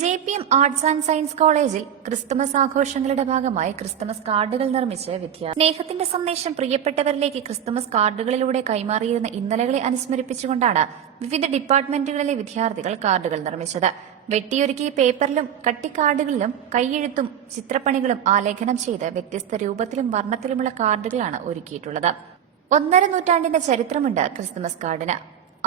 JPM arts and science കോളേജിൽ Christmas ആഘോഷങ്ങളുടെ ഭാഗമായി ക്രിസ്തുമസ് കാർഡുകൾ നിർമ്മിച്ച് വിദ്യാർത്ഥി സ്നേഹത്തിന്റെ സന്ദേശം പ്രിയപ്പെട്ടവരിലേക്ക് ക്രിസ്തുമസ് കാർഡുകളിലൂടെ കൈമാറിയിരുന്ന ഇന്നലകളെ അനുസ്മരിപ്പിച്ചുകൊണ്ടാണ് വിവിധ ഡിപ്പാർട്ട്മെന്റുകളിലെ വിദ്യാർത്ഥികൾ കാർഡുകൾ നിർമ്മിച്ചത്. വെട്ടിയൊരുക്കിയ പേപ്പറിലും കട്ടിക്കാർഡുകളിലും കൈയെഴുത്തും ചിത്രപ്പണികളും ആലേഖനം ചെയ്ത് വ്യത്യസ്ത രൂപത്തിലും വർണ്ണത്തിലുമുള്ള കാർഡുകളാണ് ഒരുക്കിയിട്ടുള്ളത്. 1.5 നൂറ്റാണ്ടിന്റെ ചരിത്രമുണ്ട് ക്രിസ്തുമസ് കാർഡിന്.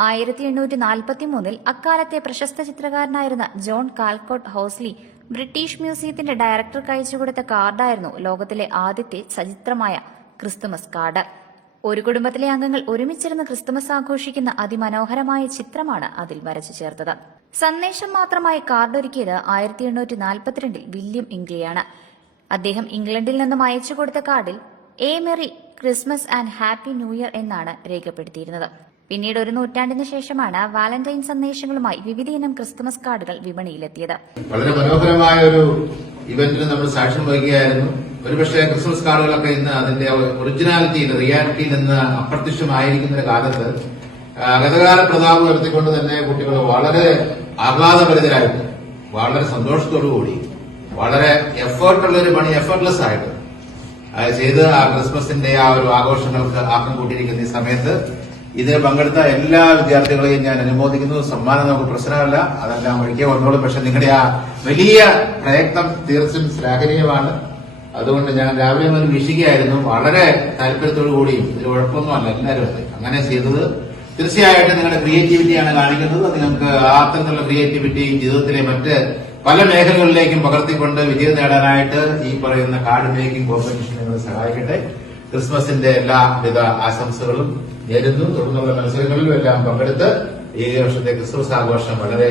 1843 അക്കാലത്തെ പ്രശസ്ത ചിത്രകാരനായിരുന്ന ജോൺ കാൽക്കോട്ട് ഹോസ്ലി ബ്രിട്ടീഷ് മ്യൂസിയത്തിന്റെ ഡയറക്ടർക്ക് അയച്ചുകൊടുത്ത കാർഡായിരുന്നു ലോകത്തിലെ ആദ്യത്തെ സചിത്രമായ ക്രിസ്തുമസ് കാർഡ്. ഒരു കുടുംബത്തിലെ അംഗങ്ങൾ ഒരുമിച്ചിരുന്ന് ക്രിസ്തുമസ് ആഘോഷിക്കുന്ന അതിമനോഹരമായ ചിത്രമാണ് അതിൽ വരച്ചു ചേർത്തത്. സന്ദേശം മാത്രമായി കാർഡ് ഒരുക്കിയത് 1842 വില്യം ഇംഗ്ലിയാണ്. അദ്ദേഹം ഇംഗ്ലണ്ടിൽ നിന്നും അയച്ചുകൊടുത്ത കാർഡിൽ A merry Christmas and happy new year എന്നാണ് രേഖപ്പെടുത്തിയിരുന്നത്. പിന്നീട് 1 നൂറ്റാണ്ടിന് ശേഷമാണ് വാലന്റൈൻ സന്ദേശങ്ങളുമായി വിവിധയിനം ക്രിസ്തുമസ് കാർഡുകൾ വിപണിയിലെത്തിയത്. വളരെ മനോഹരമായ ഒരു ഇവന്റിന് നമ്മൾ സാക്ഷ്യം വഹിക്കുകയായിരുന്നു. ഒരുപക്ഷെ ക്രിസ്മസ് കാർഡുകളൊക്കെ ഇന്ന് അതിന്റെ ഒറിജിനാലിറ്റിയിൽ റിയാലിറ്റിയിൽ നിന്ന് അപ്രത്യക്ഷമായിരിക്കുന്ന കാലത്ത് ഗതകാല പ്രതാപം ഉയർത്തിക്കൊണ്ട് തന്നെ കുട്ടികൾ വളരെ ആഹ്ലാദഭരിതരായിട്ട് വളരെ സന്തോഷത്തോടുകൂടി വളരെ എഫേർട്ടുള്ളൊരു പണി എഫേർട്ട്ലെസ് ആയിട്ട് ചെയ്ത് ആ ക്രിസ്മസിന്റെ ആ ഒരു ആഘോഷങ്ങൾക്ക് ആക്കം കൂട്ടിയിരിക്കുന്ന ഈ സമയത്ത് ഇതിൽ പങ്കെടുത്ത എല്ലാ വിദ്യാർത്ഥികളെയും ഞാൻ അനുമോദിക്കുന്നു. സമ്മാനം നമുക്ക് പ്രശ്നമല്ല, അതെല്ലാം ഒഴികെ വന്നോളും. പക്ഷെ നിങ്ങളുടെ ആ വലിയ പ്രയത്നം തീർച്ചയായും ശ്ലാഘനീയമാണ്. അതുകൊണ്ട് ഞാൻ രാവിലെ മുതൽ വീക്ഷിക്കുകയായിരുന്നു. വളരെ താല്പര്യത്തോടു കൂടിയും ഇതിൽ കുഴപ്പമൊന്നുമല്ല, എല്ലാവരും അതെ അങ്ങനെ ചെയ്തത്. തീർച്ചയായിട്ടും നിങ്ങളുടെ ക്രിയേറ്റിവിറ്റിയാണ് കാണിക്കുന്നത്. നിങ്ങൾക്ക് ആ തരത്തിലുള്ള ക്രിയേറ്റിവിറ്റി ജീവിതത്തിലെ മറ്റ് പല മേഖലകളിലേക്കും പകർത്തിക്കൊണ്ട് വിജയം നേടാനായിട്ട് ഈ പറയുന്ന കാർഡ് മേക്കിംഗ് കോമ്പറ്റീഷൻ നിങ്ങളെ സഹായിക്കട്ടെ. ക്രിസ്മസിന്റെ എല്ലാവിധ ആശംസകളും നേരുന്നു. തുടർന്നുള്ള മത്സരങ്ങളിലും എല്ലാം പങ്കെടുത്ത് ഈ വർഷത്തെ ക്രിസ്മസ് ആഘോഷം വളരെ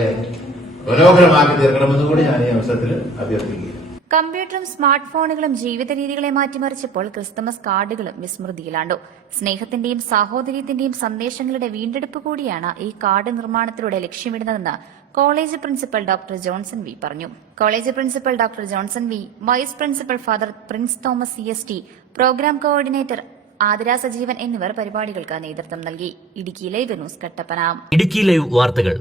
മനോഹരമാക്കി തീർക്കണമെന്ന് കൂടി ഞാൻ ഈ അവസരത്തിൽ അഭ്യർത്ഥിക്കുകയാണ്. കമ്പ്യൂട്ടറും സ്മാർട്ട് ഫോണുകളും ജീവിത രീതികളെ മാറ്റിമറിച്ചപ്പോൾ ക്രിസ്തുമസ് കാർഡുകളും വിസ്മൃതിയിലാണ്ടു. സ്നേഹത്തിന്റെയും സാഹോദര്യത്തിന്റെയും സന്ദേശങ്ങളുടെ വീണ്ടെടുപ്പ് കൂടിയാണ് ഈ കാർഡ് നിർമ്മാണത്തിലൂടെ ലക്ഷ്യമിടുന്നതെന്ന് college principal doctor Johnson V പറഞ്ഞു. College principal doctor Johnson V, vice principal father Prince Thomas CST, programme coordinator Athira Sajeevan എന്നിവർ പരിപാടികൾക്ക് നേതൃത്വം നൽകി. Idukki live news Kattappana. Idukki live വാർത്തകൾ